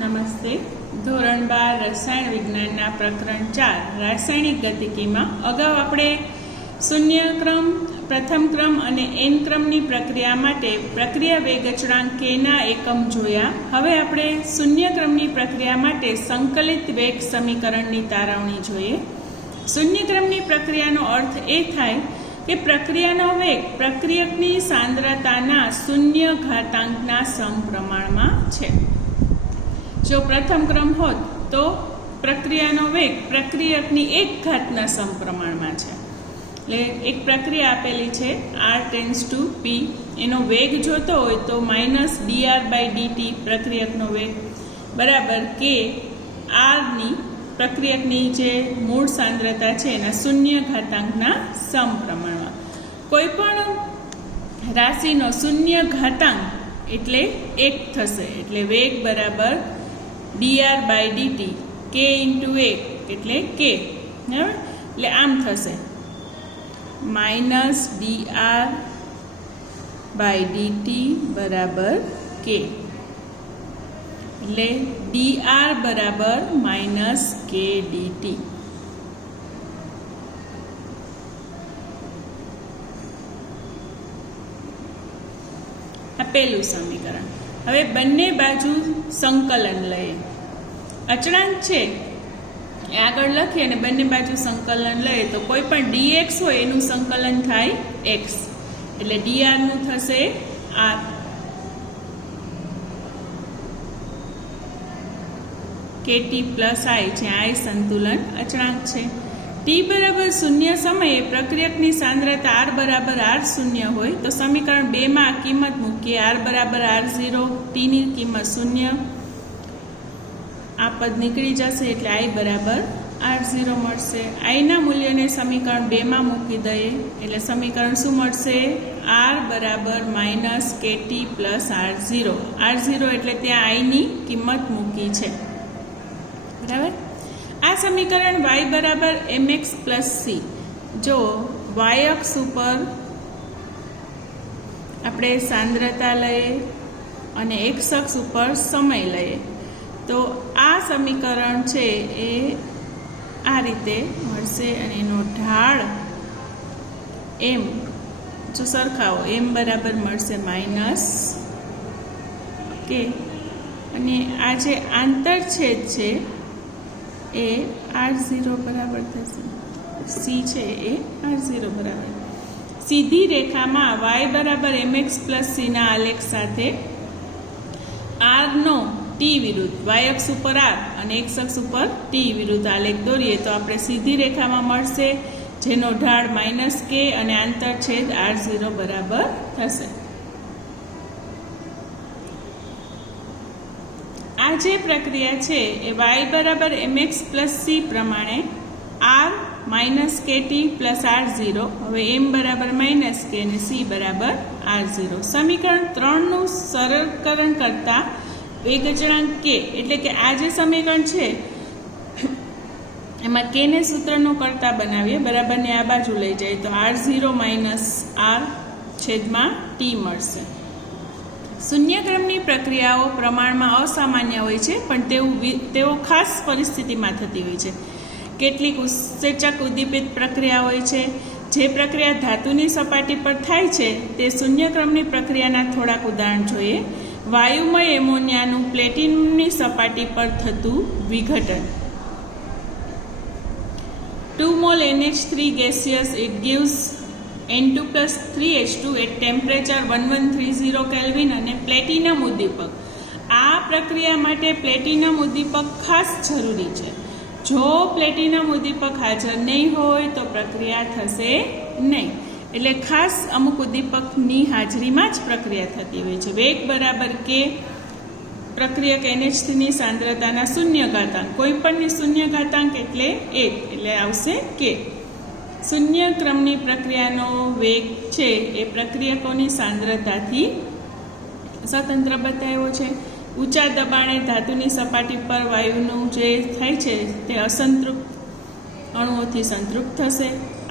નમસ્તે. ધોરણ 12 રસાયણ વિજ્ઞાનના પ્રકરણ 4 રાસાયણિક ગતિકીમાં અગાઉ આપણે શૂન્ય ક્રમ, પ્રથમ ક્રમ અને n ક્રમની પ્રક્રિયા માટે પ્રક્રિયા વેગ અચળાંક k ના એકમ જોયા. હવે આપણે શૂન્ય ક્રમની પ્રક્રિયા માટે સંકલિત વેગ સમીકરણની તારવણી જોઈએ. શૂન્ય ક્રમની પ્રક્રિયાનો અર્થ એ થાય કે પ્રક્રિયાનો વેગ પ્રક્રિયકની સાંદ્રતાના શૂન્ય ઘાતાંકના સમપ્રમાણમાં છે. જો પ્રથમ ક્રમ હોત તો પ્રક્રિયાનો વેગ પ્રક્રિયકની 1 ઘાતના સમપ્રમાણમાં છે. એટલે એક પ્રક્રિયા આપેલી છે r ટેન્ડ્સ ટુ p, એનો વેગ જોતો હોય તો -dr/dt પ્રક્રિયકનો વેગ બરાબર k r પ્રક્રિયકની જે મૂળ સાંદ્રતા છે એના શૂન્ય ઘાતાંકના સમપ્રમાણમાં. કોઈ પણ રાશિનો શૂન્ય ઘાતાંક એટલે 1 થશે, એટલે વેગ બરાબર dr/dt, k × 1 એટલે k, બરાબર. એટલે આમ થશે -dr/dt બરાબર k, એટલે dr બરાબર -k/dt. આ પહેલું સમીકરણ. હવે બંને બાજુ સંકલન લઈએ. અચળાંક છે એ આગળ લખીએ અને બંને બાજુ સંકલન લઈએ તો કોઈ પણ dx હોય એનું સંકલન થાય x, એટલે dr નું થશે r. kt પ્લસ i, જ્યાં i સંતુલન અચળાંક છે. t બરાબર 0 સમયે પ્રક્રિયકની સાંદ્રતા r બરાબર r0 હોય તો સમીકરણ 2 માં આ કિંમત મૂકીએ. r બરાબર r0, t ની કિંમત 0, આ પદ નીકળી જશે એટલે i બરાબર r0 મળશે. i ના મૂલ્યને સમીકરણ 2 માં મૂકી દઈએ એટલે સમીકરણ શું મળશે? r બરાબર -kt પ્લસ r0. r0 એટલે ત્યાં i ની કિંમત મૂકી છે, બરાબર. આ સમીકરણ y બરાબર mx પ્લસ c. જો y અક્ષ ઉપર આપણે સાંદ્રતા લઈએ અને x અક્ષ ઉપર સમય લઈએ તો આ સમીકરણ છે એ આ રીતે મળશે અને એનો ઢાળ m જો સરખાવો m બરાબર મળશે -k, અને આ જે આંતરછેદ છે એ r0 બરાબર થશે. c છે એ r0 બરાબર. સીધી રેખામાં y બરાબર mx પ્લસ c ના આલેખ સાથે r નો t વિરુદ્ધ y અક્ષ ઉપર r અને x અક્ષ ઉપર t વિરુદ્ધ આલેખ દોરીએ તો આપણે સીધી રેખામાં મળશે જેનો ઢાળ -k અને આંતરછેદ r0 બરાબર થશે. આ જે પ્રક્રિયા છે એ y બરાબર mx પ્લસ c પ્રમાણે r -kt પ્લસ r0, હવે m બરાબર -k અને c બરાબર r0. સમીકરણ 3 નું સરળકરણ કરતા વેગ અચળાંક k, એટલે કે આ જે સમીકરણ છે એમાં k ને સૂત્રનો કરતા બનાવીએ, બરાબર ને આ બાજુ લઈ જાય તો r0 r છેદમાં t મળશે. શૂન્ય ક્રમની પ્રક્રિયાઓ પ્રમાણમાં અસામાન્ય હોય છે, પણ તેઓ ખાસ પરિસ્થિતિમાં થતી હોય છે. કેટલીક ઉત્સેચક ઉદ્દીપિત પ્રક્રિયા હોય છે. જે પ્રક્રિયા ધાતુની સપાટી પર થાય છે તે શૂન્ય ક્રમની પ્રક્રિયાના થોડાક ઉદાહરણ જોઈએ. વાયુમય એમોનિયાનું પ્લેટિનમની સપાટી પર થતું વિઘટન. 2 mol NH3 gaseous, it gives N2 plus 3H2 at temperature 1130 Kelvin અને પ્લેટિનમ ઉદ્દીપક. આ પ્રક્રિયા માટે પ્લેટિનમ ઉદ્દીપક ખાસ જરૂરી છે. જો પ્લેટિનમ ઉદ્દીપક હાજર નહીં હોય તો પ્રક્રિયા થશે નહીં. એટલે ખાસ અમુક ઉદ્દીપકની હાજરીમાં જ પ્રક્રિયા થતી હોય છે. વેગ બરાબર k, પ્રક્રિયક NH3 ની સાંદ્રતાના શૂન્ય ઘાતાંક, કોઈ પણની શૂન્ય ઘાતાંક એટલે 1, એટલે આવશે k. શૂન્ય ક્રમની પ્રક્રિયાનો વેગ છે એ પ્રક્રિયકોની સાંદ્રતાથી સ્વતંત્ર બતાવ્યો છે. ઊંચા દબાણે ધાતુની સપાટી પર વાયુનું જે થાય છે તે અસંતૃપ્ત અણુઓથી સંતૃપ્ત થશે.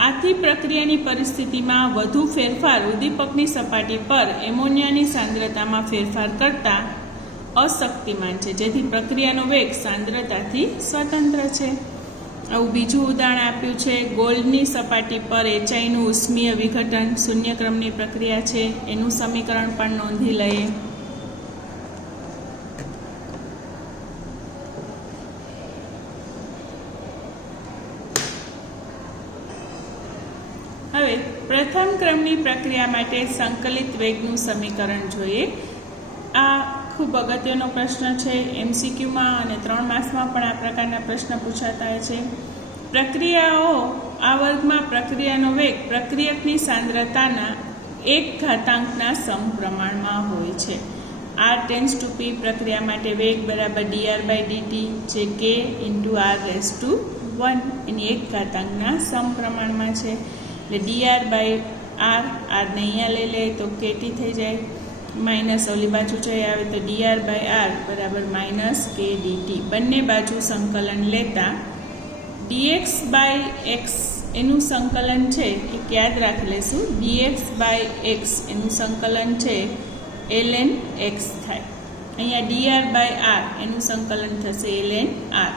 આથી પ્રક્રિયાની પરિસ્થિતિમાં વધુ ફેરફાર ઉદ્દીપકની સપાટી પર એમોનિયાની સાંદ્રતામાં ફેરફાર કરતા અશક્તિમાન છે, જેથી પ્રક્રિયાનો વેગ સાંદ્રતાથી સ્વતંત્ર છે. આવું બીજું ઉદાહરણ આપ્યું છે. ગોલ્ડની સપાટી પર એચઆઈનું ઉષ્મીય વિઘટન શૂન્ય ક્રમની પ્રક્રિયા છે. એનું સમીકરણ પણ નોંધી લઈએ. હવે પ્રથમ ક્રમની પ્રક્રિયા માટે સંકલિત વેગનું સમીકરણ જોઈએ. આ ખૂબ અગત્યનો પ્રશ્ન છે. MCQમાં અને 3 માર્ક્સમાં પણ આ પ્રકારના પ્રશ્ન પૂછાતા હોય છે. પ્રક્રિયાઓ આ વર્ગમાં પ્રક્રિયાનો વેગ પ્રક્રિયકની સાંદ્રતાના 1/ઘાતાંકના સમપ્રમાણમાં હોય છે. R→P પ્રક્રિયા માટે વેગ બરાબર dr/dt, જે k × r⁴ એની 1/ઘાતાંકના સમપ્રમાણમાં છે. એટલે dr/r, rને અહીંયા લઈ લે તો kt થઈ જાય, માઇનસ ઓલી બાજુ જઈ આવે તો dr/r બરાબર -kdt. બંને બાજુ સંકલન લેતા dx/x એનું સંકલન છે એક યાદ રાખી લઈશું. dx/x એનું સંકલન છે ln x થાય. અહીંયા dr/r એનું સંકલન થશે ln r.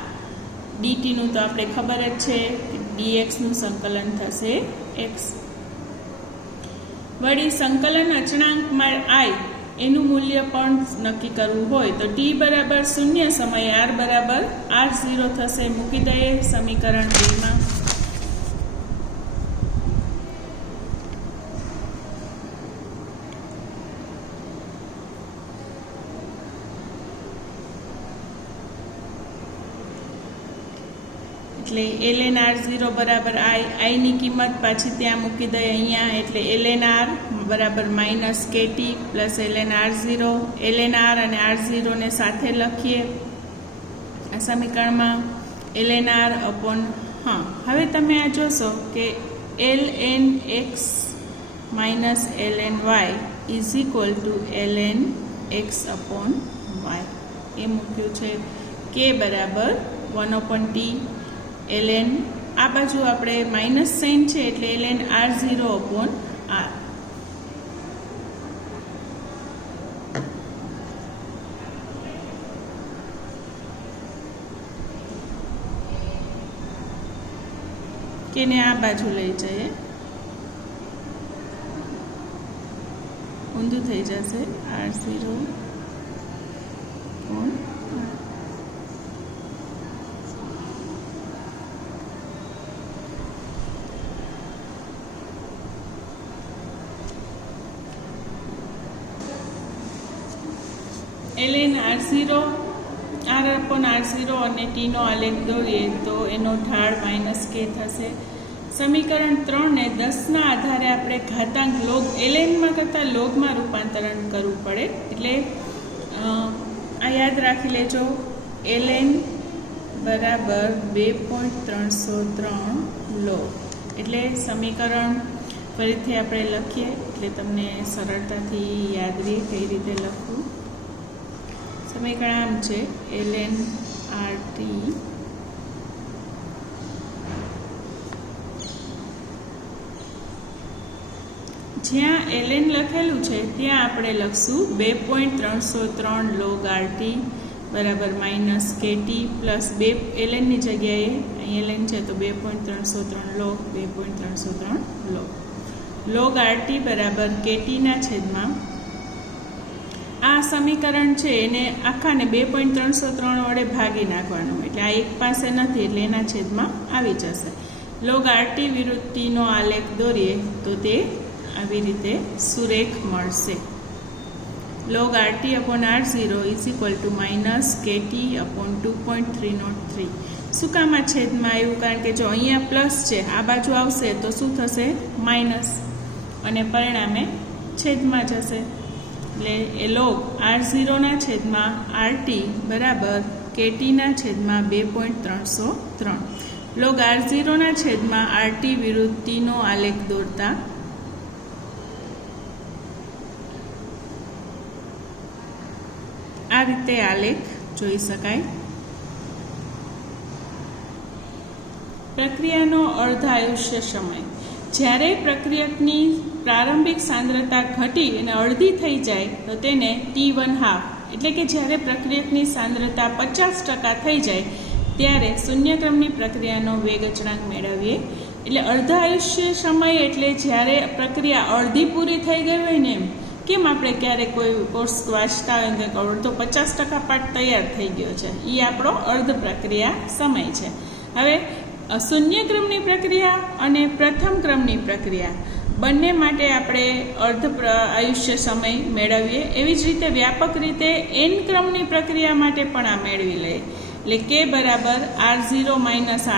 dtનું તો આપણે ખબર જ છે, dxનું સંકલન થશે x. વળી સંકલન અચળાંકમાં i એનું મૂલ્ય પણ નક્કી કરવું હોય તો t બરાબર 0 સમયે r બરાબર r0 થશે. મૂકી દઈએ સમીકરણ 2માં. એટલે ln r0 બરાબર i ની કિંમત પાછી ત્યાં મૂકી દઈએ અહીંયા. એટલે ln r બરાબર -kt plus ln r0. ln r અને r0 ને સાથે લખીએ આ સમીકરણમાં. ln r અપોન હવે તમે આ જોશો કે ln x minus ln y is equal to ln x upon y એ મૂક્યું છે. k બરાબર 1/t. ln આ બાજુ આપણે માઇનસ સાઇન છે એટલે ln r0 અપોન r. કેને આ બાજુ લઈ જઈએ, ઊંધું થઈ જશે. r0 upon ln r0 r upon r0 અને tનો આલેખ દોરીએ તો એનો ઢાળ -k થશે. સમીકરણ 3 ને 10ના આધારે આપણે ઘાતાંક લોગ lnમાં કરતાં લોગમાં રૂપાંતરણ કરવું પડે. એટલે આ યાદ રાખી લેજો. ln બરાબર 2.303 લોગ. એટલે સમીકરણ ફરીથી આપણે લખીએ એટલે તમને સરળતાથી યાદ રહે કઈ રીતે લખવું. સમીકરણ આમ છે ln rt જ્યાં ln લખેલું છે ત્યાં આપણે લખશું 2.303 log rt બરાબર -kt પ્લસ 2 ln ની જગ્યાએ અહીં ln છે તો 2.303 log 2.303 log rt બરાબર kt ના છેદમાં આ સમીકરણ છે એને આખાને 2.303 વડે ભાગી નાખવાનું. એટલે આ એક પાસે નથી એટલે એના છેદમાં આવી જશે. લોગ rt વિરુદ્ધ tનો આલેખ દોરીએ તો તે આવી રીતે સુરેખ મળશે. Log rt upon r0 is equal to -kt upon 2.303. શું કામ આ છેદમાં આવ્યું? કારણ કે જો અહીંયા પ્લસ છે, આ બાજુ આવશે તો શું થશે? માઇનસ, અને પરિણામે છેદમાં જશે. એટલે એ લોગ r0 ના છેદમાં rt બરાબર kt ના છેદમાં 2.303. લોગ r0 ના છેદમાં rt વિરુદ્ધ tનો આલેખ દોરતા આ રીતે આલેખ જોઈ શકાય. પ્રક્રિયાનો અર્ધાયુષ્ય સમય. જ્યારે પ્રક્રિયકની પ્રારંભિક સાંદ્રતા ઘટી અને અડધી થઈ જાય તો તેને t1/2 એટલે કે જ્યારે પ્રક્રિયકની સાંદ્રતા 50% થઈ જાય ત્યારે શૂન્યક્રમની પ્રક્રિયાનો વેગ અચળાંક મેળવીએ. એટલે અર્ધ આયુષ્ય સમય એટલે જ્યારે પ્રક્રિયા અડધી પૂરી થઈ ગઈ હોય ને, એમ કેમ આપણે ક્યારેક કોઈ કોર્સ વાંચતા હોય ને અડધો 50% પાઠ તૈયાર થઈ ગયો છે, એ આપણો અર્ધ પ્રક્રિયા સમય છે. હવે શૂન્યક્રમની પ્રક્રિયા અને પ્રથમ ક્રમની પ્રક્રિયા બંને માટે આપણે અર્ધ આયુષ્ય સમય મેળવીએ. એવી જ રીતે વ્યાપક રીતે એન ક્રમની પ્રક્રિયા માટે પણ આ મેળવી લઈએ. એટલે કે બરાબર R0 -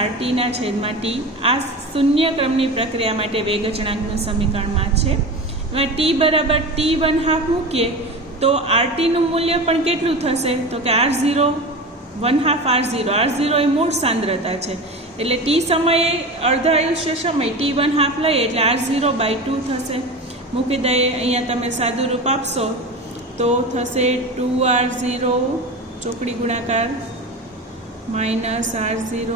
RT/T. આ શૂન્ય ક્રમની પ્રક્રિયા માટે વેગ અચળાંકનું સમીકરણમાં છે. હવે T બરાબર T1/2 મૂકીએ તો RT નું મૂલ્ય પણ કેટલું થશે? તો કે R0 1/2 R0 એ મૂળ સાંદ્રતા છે. એટલે T સમયે અર્ધ આયુષ્ય સમય T1/2 લઈએ એટલે R0/2 થશે. મૂકી દઈએ. અહીંયા તમે સાદું રૂપ આપશો તો થશે 2R0 ચોકડી ગુણાકાર માઇનસ R0,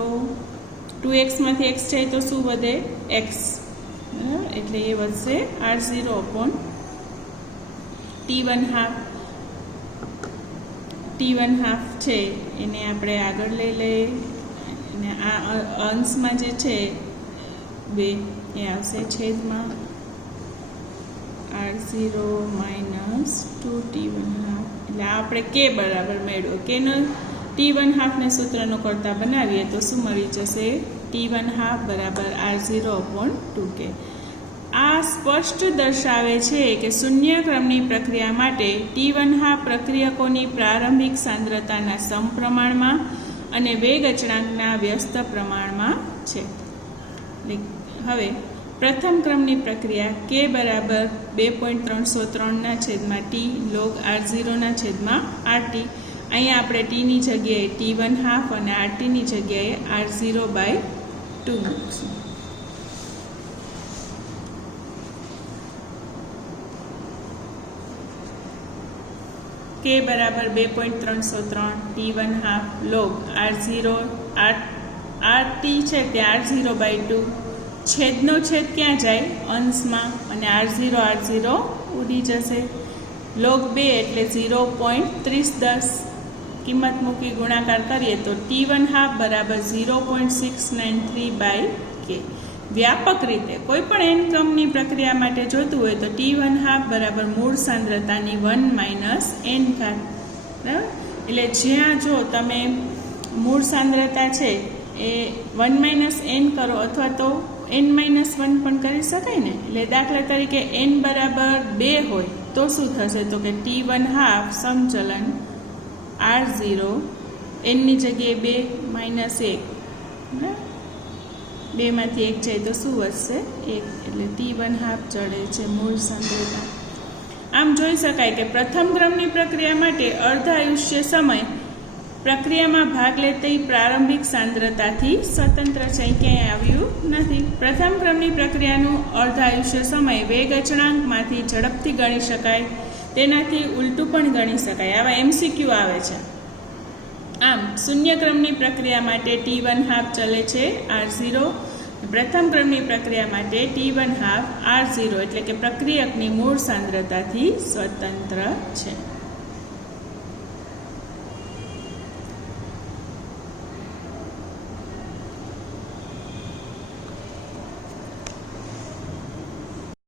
2x માંથી x જાય તો શું વધે? x. એટલે એ વધશે R0/T1/2. T1/2 છે એને આપણે આગળ લઈ લઈએ અને આ અંશમાં જે છે 2 એ આવશે છેદમાં R0 - 2T1/2. એટલે આપણે કે બરાબર મેળવ્યો. કેનો T1/2 ને સૂત્રનો કરતા બનાવીએ તો શું મળી જશે? T1/2 બરાબર R0/2K. આ સ્પષ્ટ દર્શાવે છે કે શૂન્ય ક્રમની પ્રક્રિયા માટે T1/2 પ્રક્રિયકોની પ્રારંભિક સાંદ્રતાના સમપ્રમાણમાં અને વેગ અચળાંકના વ્યસ્ત પ્રમાણમાં છે. હવે પ્રથમ ક્રમની પ્રક્રિયા K બરાબર 2.303/T log R0/RT. અહીંયા આપણે Tની જગ્યાએ T1/2 અને RTની જગ્યાએ R0/2 મૂકશું. K બરાબર 2.303 T1/2 log R0 RT છે તે R0/2. છેદનો છેદ ક્યાં જાય? અંશમાં. અને R0 ઉડી જશે. log 2 એટલે 0.3010. કિંમત મૂકી ગુણાકાર કરીએ તો T1/2 બરાબર 0.693/K. વ્યાપક રીતે કોઈ પણ એન ક્રમની પ્રક્રિયા માટે જોતું હોય તો T1/2 બરાબર મૂળ સાંદ્રતાની 1 - n ઘાત. બરાબર? એટલે જ્યાં જો તમે મૂળ સાંદ્રતા છે એ 1 - n કરો અથવા તો n - 1 પણ કરી શકાય ને. એટલે દાખલા તરીકે n બરાબર 2 હોય તો શું થશે? તો કે T1/2 સમચલન R0 nની જગ્યાએ 2 - 1. બરાબર? 2 માંથી 1 જાય તો શું વધશે? 1. એટલે T1/2 ચડે છે મૂળ સાંદ્રતા. આમ જોઈ શકાય કે પ્રથમ ક્રમની પ્રક્રિયા માટે અર્ધ આયુષ્ય સમય પ્રક્રિયામાં ભાગ લેતી પ્રારંભિક સાંદ્રતાથી સ્વતંત્ર છે. ક્યાંય આવ્યું નથી. પ્રથમ ક્રમની પ્રક્રિયાનું અર્ધ આયુષ્ય સમય વેગ અચળાંકમાંથી ઝડપથી ગણી શકાય, તેનાથી ઉલટું પણ ગણી શકાય. આવા MCQ આવે છે. આમ શૂન્ય ક્રમની પ્રક્રિયા માટે T1/2 ચલે છે R0. પ્રથમ ક્રમની પ્રક્રિયા માટે T1/2 R0 એટલે કે પ્રક્રિયકની મૂળ સાંદ્રતાથી સ્વતંત્ર છે.